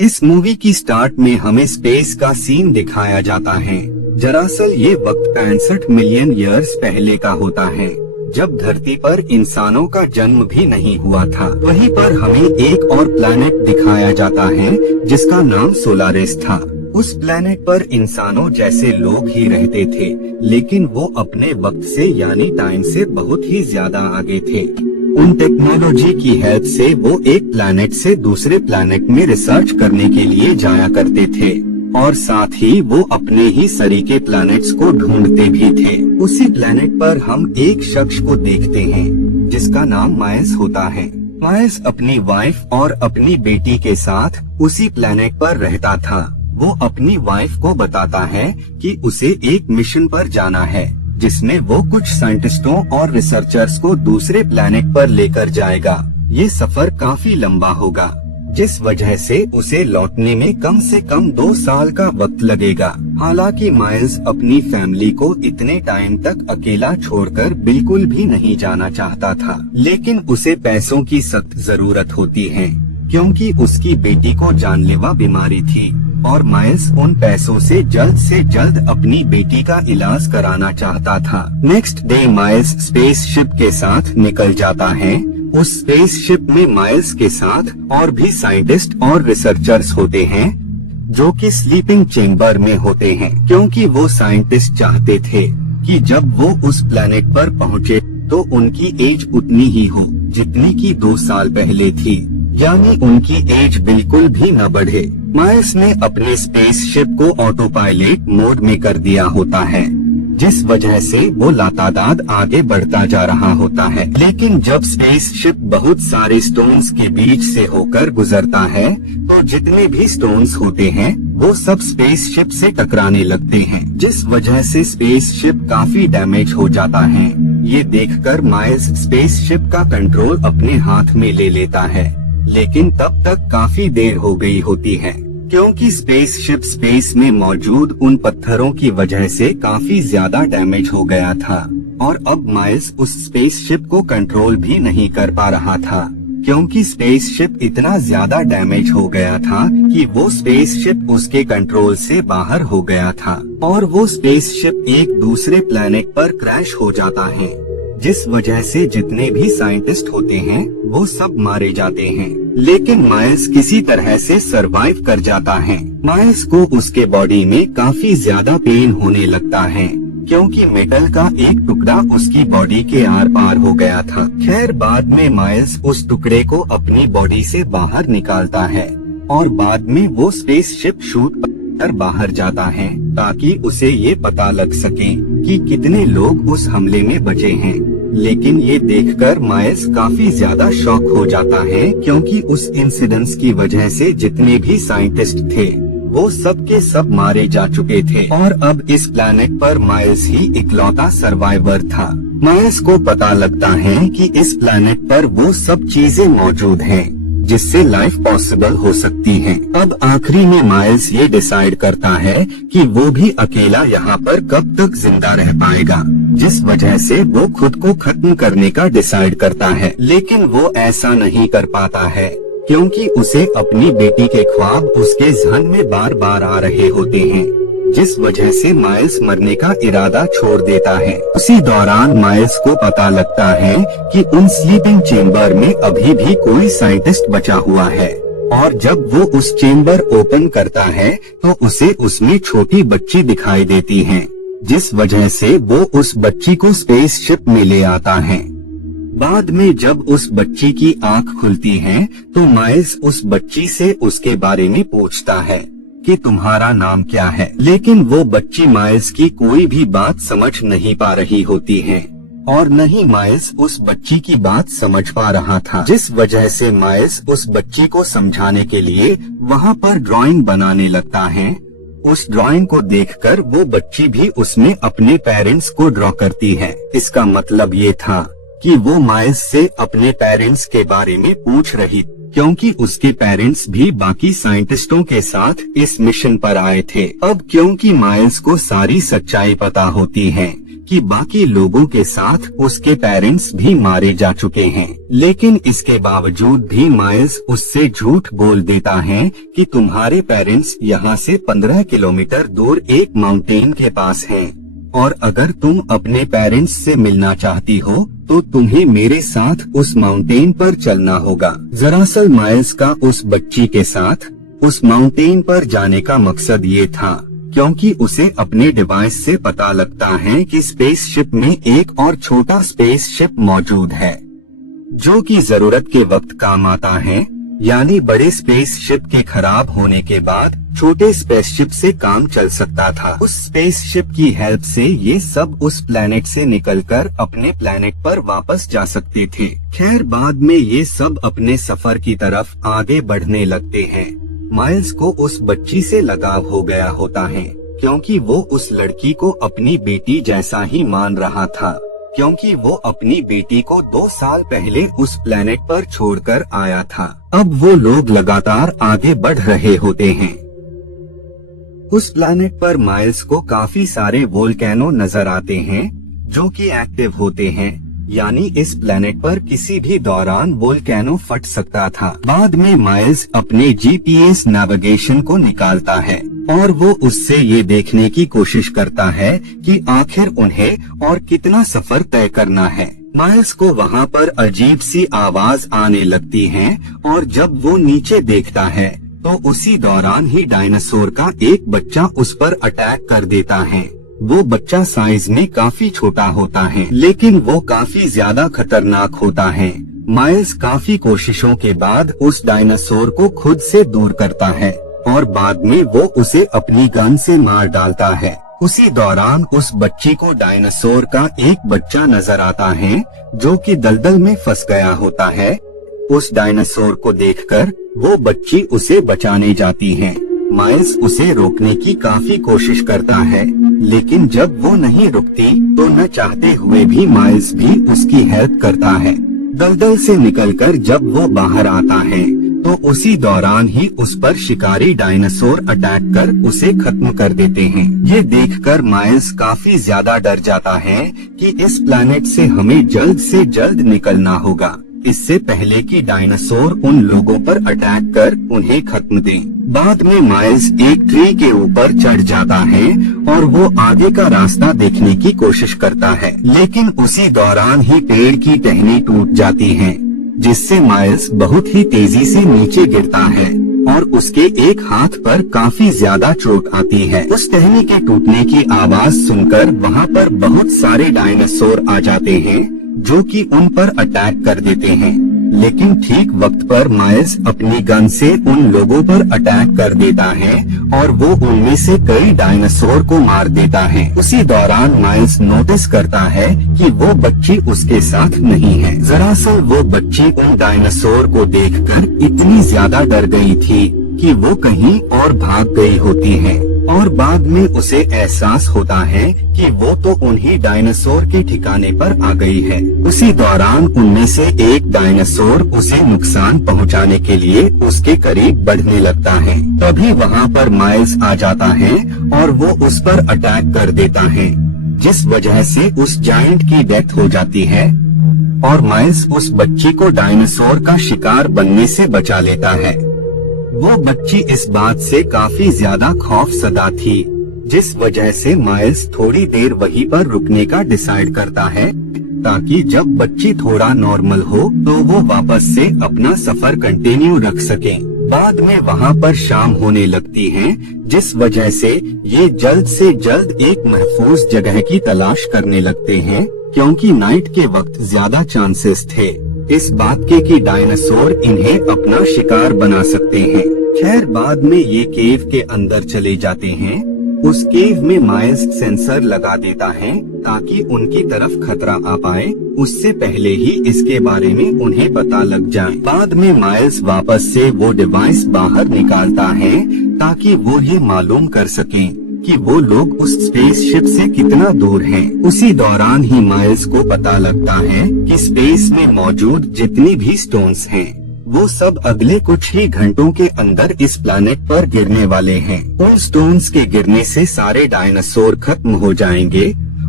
इस मूवी की स्टार्ट में हमें स्पेस का सीन दिखाया जाता है। दरअसल ये वक्त 65 मिलियन ईयर्स पहले का होता है, जब धरती पर इंसानों का जन्म भी नहीं हुआ था। वहीं पर हमें एक और प्लैनेट दिखाया जाता है जिसका नाम सोलारिस था। उस प्लैनेट पर इंसानों जैसे लोग ही रहते थे, लेकिन वो अपने वक्त से यानी टाइम से बहुत ही ज्यादा आगे थे। उन टेक्नोलॉजी की हेल्प से वो एक प्लैनेट से दूसरे प्लैनेट में रिसर्च करने के लिए जाया करते थे और साथ ही वो अपने ही सरीके प्लैनेट्स को ढूंढते भी थे। उसी प्लैनेट पर हम एक शख्स को देखते हैं जिसका नाम मायस होता है। मायस अपनी वाइफ और अपनी बेटी के साथ उसी प्लैनेट पर रहता था। वो अपनी वाइफ को बताता है कि उसे एक मिशन पर जाना है जिसमें वो कुछ साइंटिस्टों और रिसर्चर्स को दूसरे प्लैनेट पर लेकर जाएगा। ये सफर काफी लंबा होगा, जिस वजह से उसे लौटने में कम से कम 2 साल का वक्त लगेगा। हालांकि माइल्स अपनी फैमिली को इतने टाइम तक अकेला छोड़कर बिल्कुल भी नहीं जाना चाहता था, लेकिन उसे पैसों की सख्त जरूरत होती है क्योंकि उसकी बेटी को जानलेवा बीमारी थी और माइल्स उन पैसों से जल्द अपनी बेटी का इलाज कराना चाहता था। नेक्स्ट डे माइल्स स्पेसशिप के साथ निकल जाता है। उस स्पेसशिप में माइल्स के साथ और भी साइंटिस्ट और रिसर्चर्स होते हैं जो कि स्लीपिंग चेम्बर में होते हैं, क्योंकि वो साइंटिस्ट चाहते थे कि जब वो उस प्लैनेट पर पहुँचे तो उनकी एज उतनी ही हो जितनी की 2 साल पहले थी, यानी उनकी एज बिल्कुल भी न बढ़े। माइल्स ने अपने स्पेसशिप को ऑटो पायलट मोड में कर दिया होता है, जिस वजह से वो लातादाद आगे बढ़ता जा रहा होता है। लेकिन जब स्पेसशिप बहुत सारे स्टोन्स के बीच से होकर गुजरता है तो जितने भी स्टोन्स होते हैं वो सब स्पेसशिप से टकराने लगते हैं, जिस वजह से स्पेसशिप काफी डैमेज हो जाता है। ये देखकर माइल्स स्पेसशिप का कंट्रोल अपने हाथ में ले लेता है, लेकिन तब तक काफी देर हो गई होती है क्योंकि स्पेसशिप स्पेस में मौजूद उन पत्थरों की वजह से काफी ज्यादा डैमेज हो गया था और अब माइल्स उस स्पेसशिप को कंट्रोल भी नहीं कर पा रहा था क्योंकि स्पेसशिप इतना ज्यादा डैमेज हो गया था कि वो स्पेसशिप उसके कंट्रोल से बाहर हो गया था और वो स्पेसशिप एक दूसरे प्लैनेट पर क्रैश हो जाता है, जिस वजह से जितने भी साइंटिस्ट होते हैं वो सब मारे जाते हैं। लेकिन माइल्स किसी तरह से सरवाइव कर जाता है। माइल्स को उसके बॉडी में काफी ज्यादा पेन होने लगता है क्योंकि मेटल का एक टुकड़ा उसकी बॉडी के आर पार हो गया था। खैर बाद में माइल्स उस टुकड़े को अपनी बॉडी से बाहर निकालता है और बाद में वो स्पेसशिप शूट कर बाहर जाता है ताकि उसे ये पता लग सके कि कितने लोग उस हमले में बचे हैं। लेकिन ये देखकर माइल्स काफी ज्यादा शॉक हो जाता है क्योंकि उस इंसिडेंस की वजह से जितने भी साइंटिस्ट थे वो सब के सब मारे जा चुके थे और अब इस प्लैनेट पर माइल्स ही इकलौता सर्वाइवर था। माइल्स को पता लगता है कि इस प्लैनेट पर वो सब चीजें मौजूद हैं जिससे लाइफ पॉसिबल हो सकती है। अब आखिरी में माइल्स ये डिसाइड करता है कि वो भी अकेला यहाँ पर कब तक जिंदा रह पाएगा, जिस वजह से वो खुद को खत्म करने का डिसाइड करता है। लेकिन वो ऐसा नहीं कर पाता है क्योंकि उसे अपनी बेटी के ख्वाब उसके ज़हन में बार बार आ रहे होते हैं, जिस वजह से माइल्स मरने का इरादा छोड़ देता है। उसी दौरान माइल्स को पता लगता है कि उन स्लीपिंग चेम्बर में अभी भी कोई साइंटिस्ट बचा हुआ है और जब वो उस चेम्बर ओपन करता है तो उसे उसमें छोटी बच्ची दिखाई देती है, जिस वजह से वो उस बच्ची को स्पेसशिप में ले आता है। बाद में जब उस बच्ची की आंख खुलती है तो माइल्स उस बच्ची से उसके बारे में पूछता है कि तुम्हारा नाम क्या है, लेकिन वो बच्ची माइल्स की कोई भी बात समझ नहीं पा रही होती है और न ही माइल्स उस बच्ची की बात समझ पा रहा था, जिस वजह से माइल्स उस बच्ची को समझाने के लिए वहाँ पर ड्राइंग बनाने लगता है। उस ड्राइंग को देखकर वो बच्ची भी उसमें अपने पेरेंट्स को ड्रॉ करती है। इसका मतलब ये था कि वो माइल्स से अपने पेरेंट्स के बारे में पूछ रही क्योंकि उसके पेरेंट्स भी बाकी साइंटिस्टों के साथ इस मिशन पर आए थे। अब क्योंकि माइल्स को सारी सच्चाई पता होती है कि बाकी लोगों के साथ उसके पेरेंट्स भी मारे जा चुके हैं। लेकिन इसके बावजूद भी माइल्स उससे झूठ बोल देता है कि तुम्हारे पेरेंट्स यहाँ से 15 किलोमीटर दूर एक माउंटेन के पास हैं और अगर तुम अपने पेरेंट्स से मिलना चाहती हो तो तुम्हें मेरे साथ उस माउंटेन पर चलना होगा। दरअसल माइल्स का उस बच्ची के साथ उस माउंटेन पर जाने का मकसद ये था क्योंकि उसे अपने डिवाइस से पता लगता है कि स्पेसशिप में एक और छोटा स्पेसशिप मौजूद है जो कि जरूरत के वक्त काम आता है, यानी बड़े स्पेसशिप के खराब होने के बाद छोटे स्पेसशिप से काम चल सकता था। उस स्पेसशिप की हेल्प से ये सब उस प्लेनेट से निकलकर अपने प्लेनेट पर वापस जा सकते थे। खैर बाद में ये सब अपने सफर की तरफ आगे बढ़ने लगते हैं। माइल्स को उस बच्ची से लगाव हो गया होता है क्योंकि वो उस लड़की को अपनी बेटी जैसा ही मान रहा था, क्योंकि वो अपनी बेटी को 2 साल पहले उस प्लेनेट पर छोड़कर आया था। अब वो लोग लगातार आगे बढ़ रहे होते हैं। उस प्लेनेट पर माइल्स को काफी सारे वोल्केनो नजर आते हैं जो कि एक्टिव होते हैं, यानी इस प्लेनेट पर किसी भी दौरान वोल्केनो फट सकता था। बाद में माइल्स अपने जीपीएस नेविगेशन को निकालता है और वो उससे ये देखने की कोशिश करता है कि आखिर उन्हें और कितना सफर तय करना है। माइल्स को वहाँ पर अजीब सी आवाज आने लगती है और जब वो नीचे देखता है तो उसी दौरान ही डायनासोर का एक बच्चा उस पर अटैक कर देता है। वो बच्चा साइज में काफी छोटा होता है लेकिन वो काफी ज्यादा खतरनाक होता है। माइल्स काफी कोशिशों के बाद उस डायनासोर को खुद से दूर करता है और बाद में वो उसे अपनी गन से मार डालता है। उसी दौरान उस बच्ची को डायनासोर का एक बच्चा नजर आता है जो कि दलदल में फंस गया होता है। उस डायनासोर को देखकर वो बच्ची उसे बचाने जाती है। माइल्स उसे रोकने की काफी कोशिश करता है लेकिन जब वो नहीं रुकती तो न चाहते हुए भी माइल्स भी उसकी हेल्प करता है। दलदल से निकलकर जब वो बाहर आता है तो उसी दौरान ही उस पर शिकारी डायनासोर अटैक कर उसे खत्म कर देते हैं। ये देखकर माइल्स काफी ज्यादा डर जाता है कि इस प्लेनेट से हमें जल्द से जल्द निकलना होगा, इससे पहले कि डायनासोर उन लोगों पर अटैक कर उन्हें खत्म दे। बाद में माइल्स एक ट्री के ऊपर चढ़ जाता है और वो आगे का रास्ता देखने की कोशिश करता है लेकिन उसी दौरान ही पेड़ की टहनी टूट जाती है जिससे माइल्स बहुत ही तेजी से नीचे गिरता है और उसके एक हाथ पर काफी ज्यादा चोट आती है। उस टहनी के टूटने की आवाज सुनकर वहाँ पर बहुत सारे डायनासोर आ जाते हैं जो कि उन पर अटैक कर देते हैं लेकिन ठीक वक्त पर माइल्स अपनी गन से उन लोगों पर अटैक कर देता है और वो उनमें से कई डायनासोर को मार देता है। उसी दौरान माइल्स नोटिस करता है कि वो बच्ची उसके साथ नहीं है। दरअसल वो बच्ची उन डायनासोर को देखकर इतनी ज्यादा डर गई थी कि वो कहीं और भाग गई होती है और बाद में उसे एहसास होता है कि वो तो उन्हीं डायनासोर के ठिकाने पर आ गई है। उसी दौरान उनमें से एक डायनासोर उसे नुकसान पहुंचाने के लिए उसके करीब बढ़ने लगता है। तभी वहाँ पर माइल्स आ जाता है और वो उस पर अटैक कर देता है जिस वजह से उस जायंट की डेथ हो जाती है और माइल्स उस बच्ची को डायनासोर का शिकार बनने से बचा लेता है। वो बच्ची इस बात से काफी ज्यादा खौफजदा थी जिस वजह से माइल्स थोड़ी देर वहीं पर रुकने का डिसाइड करता है ताकि जब बच्ची थोड़ा नॉर्मल हो तो वो वापस से अपना सफर कंटिन्यू रख सके। बाद में वहाँ पर शाम होने लगती है जिस वजह से ये जल्द से जल्द एक महफूज जगह की तलाश करने लगते हैं क्योंकि नाइट के वक्त ज्यादा चांसेस थे इस बात के कि डायनासोर इन्हें अपना शिकार बना सकते हैं। खैर बाद में ये केव के अंदर चले जाते हैं। उस केव में माइल्स सेंसर लगा देता है ताकि उनकी तरफ खतरा आ पाए उससे पहले ही इसके बारे में उन्हें पता लग जाए। बाद में माइल्स वापस से वो डिवाइस बाहर निकालता है ताकि वो ये मालूम कर सकें कि वो लोग उस स्पेसशिप से कितना दूर हैं। उसी दौरान ही माइल्स को पता लगता है कि स्पेस में मौजूद जितनी भी स्टोन्स हैं वो सब अगले कुछ ही घंटों के अंदर इस प्लैनेट पर गिरने वाले हैं। उन स्टोन्स के गिरने से सारे डायनासोर खत्म हो जाएंगे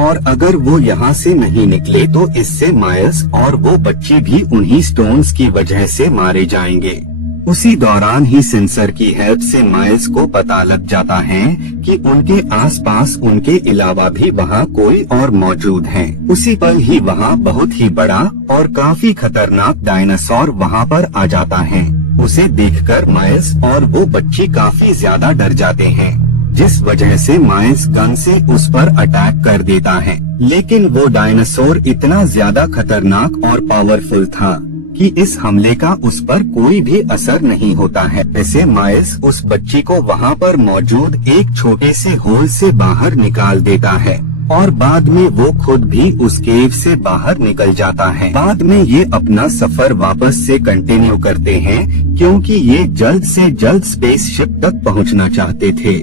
और अगर वो यहाँ से नहीं निकले तो इससे माइल्स और वो बच्ची भी उन्हीं स्टोन्स की वजह से मारे जाएंगे। उसी दौरान ही सेंसर की हेल्प से माइल्स को पता लग जाता है कि उनके आसपास उनके अलावा भी वहाँ कोई और मौजूद है। उसी पल ही वहाँ बहुत ही बड़ा और काफी खतरनाक डायनासोर वहाँ पर आ जाता है। उसे देखकर माइल्स और वो बच्ची काफी ज्यादा डर जाते हैं, जिस वजह से माइल्स गन से उस पर अटैक कर देता है। लेकिन वो डायनासोर इतना ज्यादा खतरनाक और पावरफुल था कि इस हमले का उस पर कोई भी असर नहीं होता है। वैसे माइल्स उस बच्ची को वहाँ पर मौजूद एक छोटे से होल से बाहर निकाल देता है और बाद में वो खुद भी उस केव से बाहर निकल जाता है। बाद में ये अपना सफर वापस से कंटिन्यू करते हैं क्योंकि ये जल्द से जल्द स्पेसशिप तक पहुँचना चाहते थे।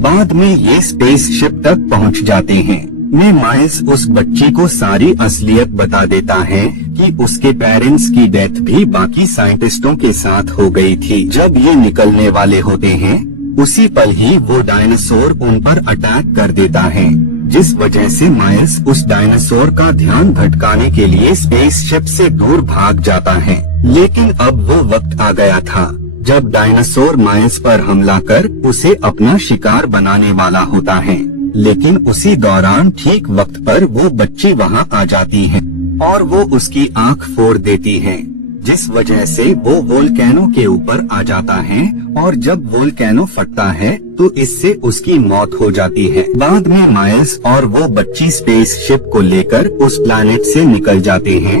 बाद में ये स्पेसशिप तक पहुँच जाते हैं। माइल्स उस बच्ची को सारी असलियत बता देता है कि उसके पेरेंट्स की डेथ भी बाकी साइंटिस्टों के साथ हो गई थी। जब ये निकलने वाले होते हैं उसी पल ही वो डायनासोर उन पर अटैक कर देता है, जिस वजह से माइल्स उस डायनासोर का ध्यान भटकाने के लिए स्पेसशिप से दूर भाग जाता है। लेकिन अब वो वक्त आ गया था जब डायनासोर माइल्स पर हमला कर उसे अपना शिकार बनाने वाला होता है। लेकिन उसी दौरान ठीक वक्त पर वो बच्ची वहाँ आ जाती है और वो उसकी आंख फोड़ देती है, जिस वजह से वो वोल्केनो के ऊपर आ जाता है और जब वोल्केनो फटता है तो इससे उसकी मौत हो जाती है। बाद में माइल्स और वो बच्ची स्पेसशिप को लेकर उस प्लैनेट से निकल जाते हैं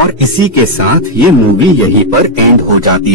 और इसी के साथ ये मूवी यहीं पर एंड हो जाती है।